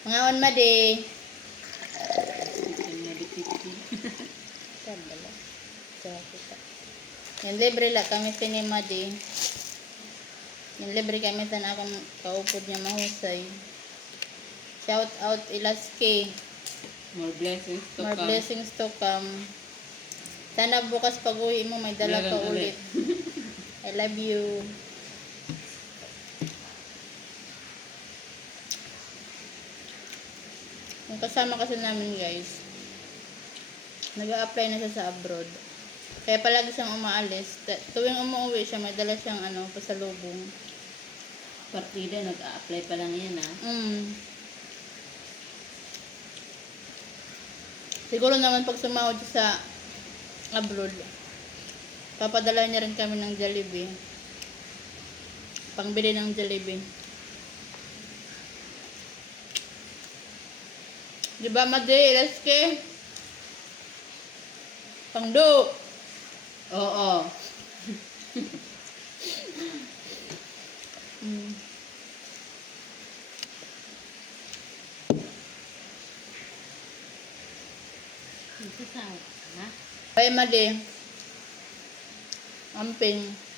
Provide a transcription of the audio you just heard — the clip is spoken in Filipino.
Mga on madi. Yung libre la kami sinima di. Yung libre kami tan akong kaupod niya mahusay. Shout out Ilaski. More blessings to More come. blessings to come. Sana bukas pag uwi mo may dala ka Meron ulit. I love you. Yung kasama kasi namin guys, nag-a-apply na siya sa abroad. Kaya palagi siyang umaalis. Tuwing umuwi siya, may dala siyang pasalubong. Partida, nag-a-apply pa lang yan Siguro naman pag sumahod siya sa abroad, papadala niya rin kami ng Jollibee. Pangbili ng Jollibee. Diba, Madi? Ilaske? Pangdo! Oo. Ito sa, ha? Bye, Madi. Amping.